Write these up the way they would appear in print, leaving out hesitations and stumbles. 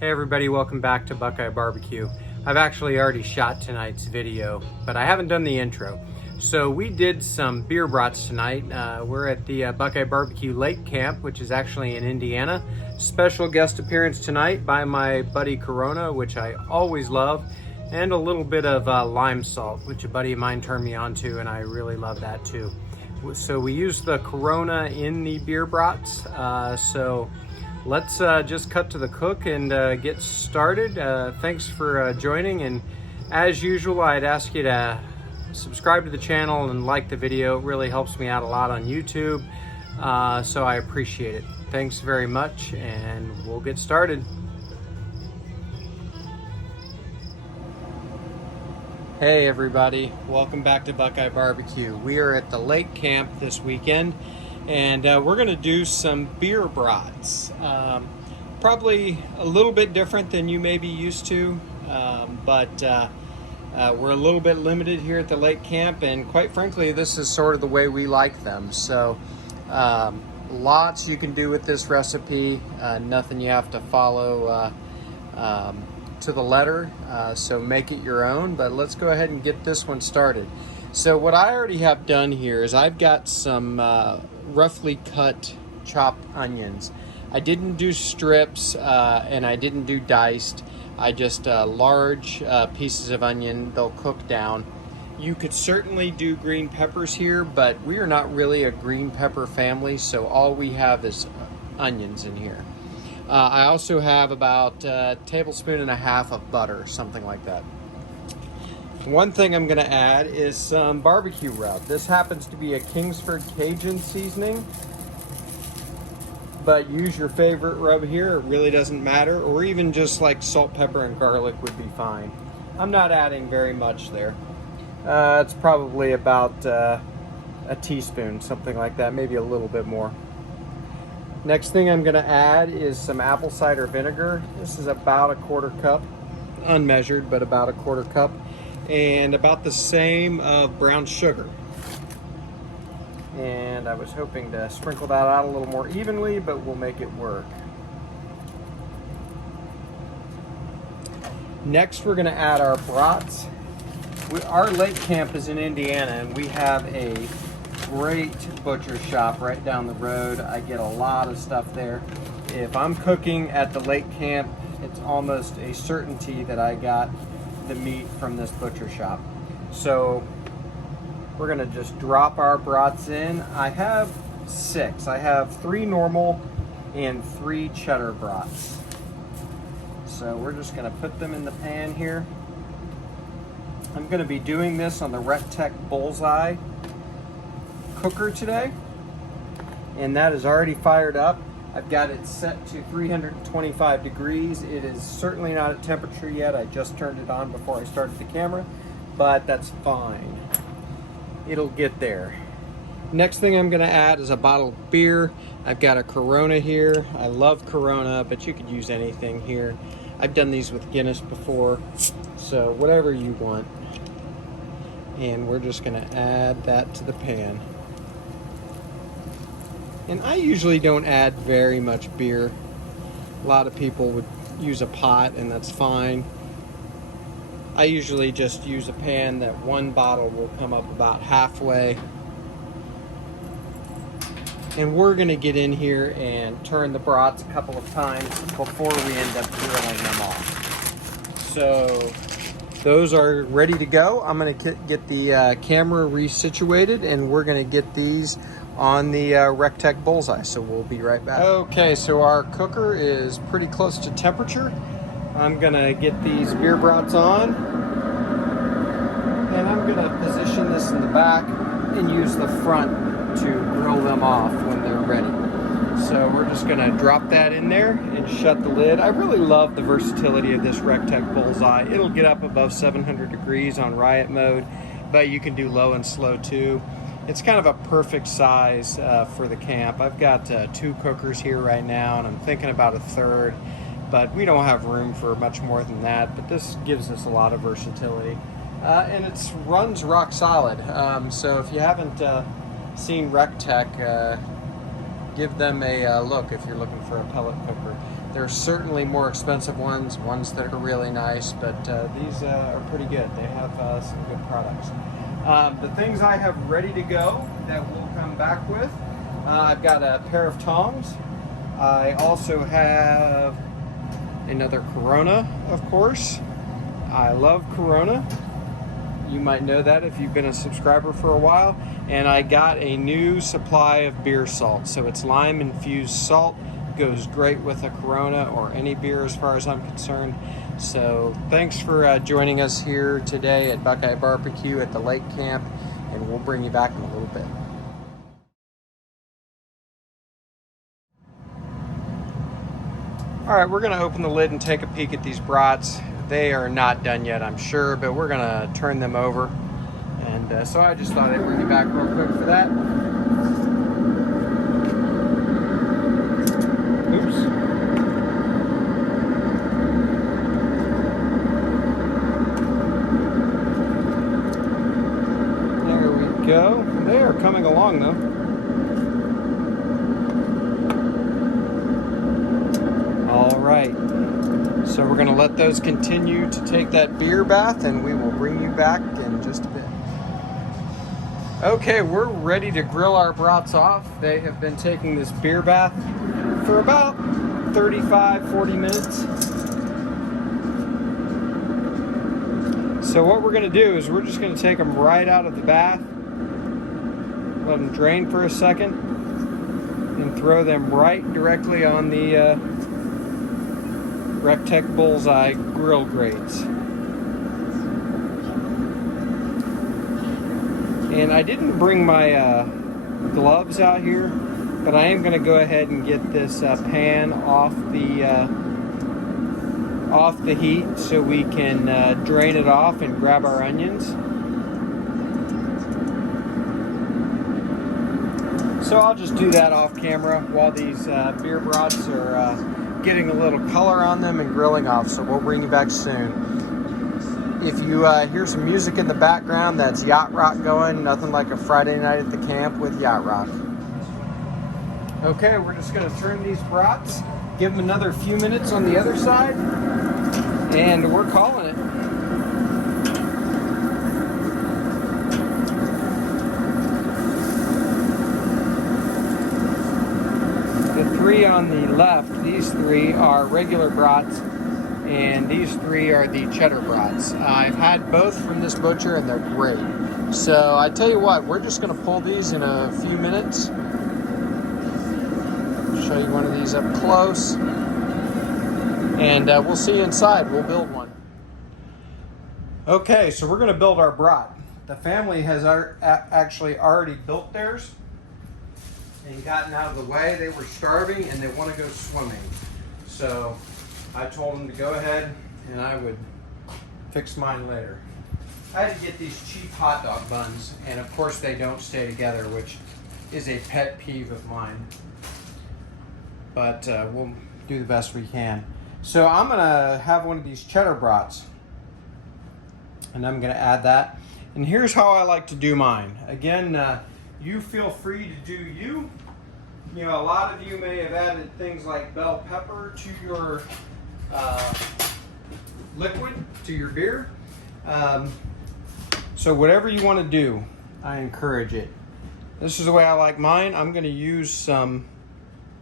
Hey everybody, welcome back to BuQeye BBQ. I've actually already shot tonight's video, but I haven't done the intro. So we did some beer brats tonight. We're at the BuQeye BBQ Lake Camp, which is actually in Indiana. Special guest appearance tonight by my buddy Corona, which I always love, and a little bit of lime salt, which a buddy of mine turned me on to, and I really love that too. So we used the Corona in the beer brats. Let's just cut to the cook and get started. Thanks for joining, and as usual, I'd ask you to subscribe to the channel and like the video. It really helps me out a lot on YouTube, so I appreciate it. Thanks very much, and we'll get started. Hey everybody, welcome back to BuQeye BBQ. We are at the lake camp this weekend, and we're going to do some beer brats. Probably a little bit different than you may be used to, but we're a little bit limited here at the lake camp, and quite frankly, this is sort of the way we like them. So lots you can do with this recipe, nothing you have to follow to the letter, so make it your own, but let's go ahead and get this one started. So what I already have done here is I've got some roughly cut chopped onions. I didn't do strips and I didn't do diced. I just large pieces of onion. They'll cook down. You could certainly do green peppers here, but we are not really a green pepper family, so all we have is onions in here. I also have about a tablespoon and a half of butter, something like that. One thing I'm going to add is some barbecue rub. This happens to be a Kingsford Cajun seasoning, but use your favorite rub here. It really doesn't matter, or even just like salt, pepper, and garlic would be fine. I'm not adding very much there. It's probably about a teaspoon, something like that, maybe a little bit more. Next thing I'm going to add is some apple cider vinegar. This is about a quarter cup, unmeasured, but about a quarter cup. And about the same of brown sugar. And I was hoping to sprinkle that out a little more evenly, but we'll make it work. Next, we're going to add our brats. Our lake camp is in Indiana, and we have a great butcher shop right down the road. I get a lot of stuff there. If I'm cooking at the lake camp, it's almost a certainty that I got the meat from this butcher shop. So we're gonna just drop our brats in. I have 6. I have 3 normal and 3 cheddar brats. So we're just gonna put them in the pan here. I'm gonna be doing this on the RecTeq Bullseye cooker today, and that is already fired up. I've got it set to 325 degrees. It is certainly not at temperature yet. I just turned it on before I started the camera, but that's fine. It'll get there. Next thing I'm gonna add is a bottle of beer. I've got a Corona here. I love Corona, but you could use anything here. I've done these with Guinness before, so whatever you want. And we're just gonna add that to the pan. And I usually don't add very much beer. A lot of people would use a pot, and that's fine. I usually just use a pan that one bottle will come up about halfway. And we're gonna get in here and turn the brats a couple of times before we end up grilling them off. So those are ready to go. I'm gonna get the camera resituated, and we're gonna get these on the RecTeq Bullseye, so we'll be right back. Okay, so our cooker is pretty close to temperature. I'm gonna get these beer brats on, and I'm gonna position this in the back and use the front to grill them off when they're ready. So we're just gonna drop that in there and shut the lid. I really love the versatility of this RecTeq Bullseye. It'll get up above 700 degrees on riot mode, but you can do low and slow too. It's kind of a perfect size for the camp. I've got 2 cookers here right now, and I'm thinking about a third, but we don't have room for much more than that, but this gives us a lot of versatility. And it runs rock solid. So if you haven't seen RecTeq, give them a look if you're looking for a pellet cooker. There's certainly more expensive ones that are really nice, but these are pretty good. They have some good products. The things I have ready to go that we'll come back with, I've got a pair of tongs. I also have another Corona, of course. I love Corona. You might know that if you've been a subscriber for a while. And I got a new supply of beer salt. So it's lime infused salt. Goes great with a Corona or any beer as far as I'm concerned. So thanks for joining us here today at BuQeye BBQ at the Lake Camp. And we'll bring you back in a little bit. All right, we're gonna open the lid and take a peek at these brats. They are not done yet, I'm sure, but we're gonna turn them over. And so I just thought I'd bring you back real quick for that. Oops. There we go. They are coming along though. All right, so we're gonna let those continue to take that beer bath and we will bring you back in just a bit. Okay, we're ready to grill our brats off. They have been taking this beer bath for about 35-40 minutes. So what we're gonna do is we're just gonna take them right out of the bath, let them drain for a second, and throw them right directly on the RecTeq Bullseye grill grates. And I didn't bring my gloves out here, but I am going to go ahead and get this pan off the heat so we can drain it off and grab our onions. So I'll just do that off camera while these beer brats are getting a little color on them and grilling off, so we'll bring you back soon. If you hear some music in the background, that's yacht rock going. Nothing like a Friday night at the camp with yacht rock. Okay, we're just gonna turn these brats, give them another few minutes on the other side, and we're calling it. Three on the left, these three are regular brats, and these three are the cheddar brats. I've had both from this butcher and they're great. So I tell you what, we're just gonna pull these in a few minutes. Show you one of these up close. And we'll see you inside, we'll build one. Okay, so we're gonna build our brat. The family has actually already built theirs and gotten out of the way. They were starving and they want to go swimming. So I told them to go ahead and I would fix mine later. I had to get these cheap hot dog buns, and of course they don't stay together, which is a pet peeve of mine. But we'll do the best we can. So I'm gonna have one of these cheddar brats and I'm gonna add that. And here's how I like to do mine. Again, you feel free to do you. You know, a lot of you may have added things like bell pepper to your liquid, to your beer. So whatever you want to do, I encourage it. This is the way I like mine. I'm going to use some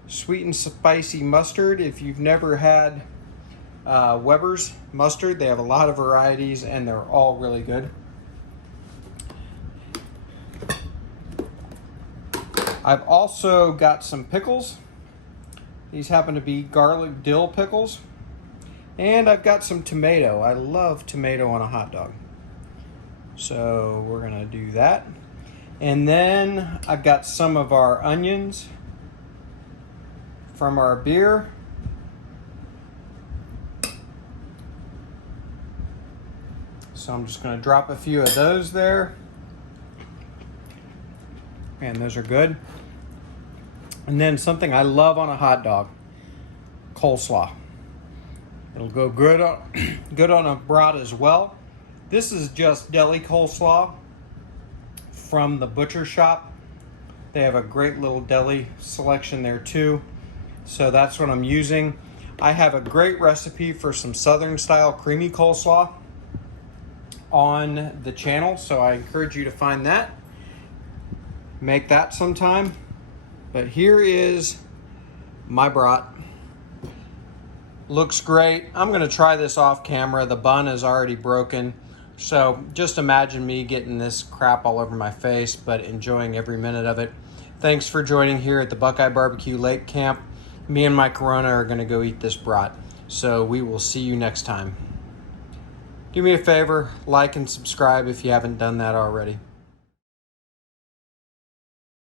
sweet and spicy mustard. If you've never had Weber's mustard, they have a lot of varieties and they're all really good. I've also got some pickles. These happen to be garlic dill pickles. And I've got some tomato. I love tomato on a hot dog. So we're gonna do that. And then I've got some of our onions from our beer. So I'm just gonna drop a few of those there. And those are good. And then something I love on a hot dog, coleslaw. It'll go good on a brat as well. This is just deli coleslaw from the butcher shop. They have a great little deli selection there too. So that's what I'm using. I have a great recipe for some Southern style creamy coleslaw on the channel, so I encourage you to find that. Make that sometime. But here is my brat. Looks great. I'm gonna try this off camera. The bun is already broken. So just imagine me getting this crap all over my face, but enjoying every minute of it. Thanks for joining here at the BuQeye BBQ Lake Camp. Me and my Corona are gonna go eat this brat. So we will see you next time. Do me a favor, like and subscribe if you haven't done that already.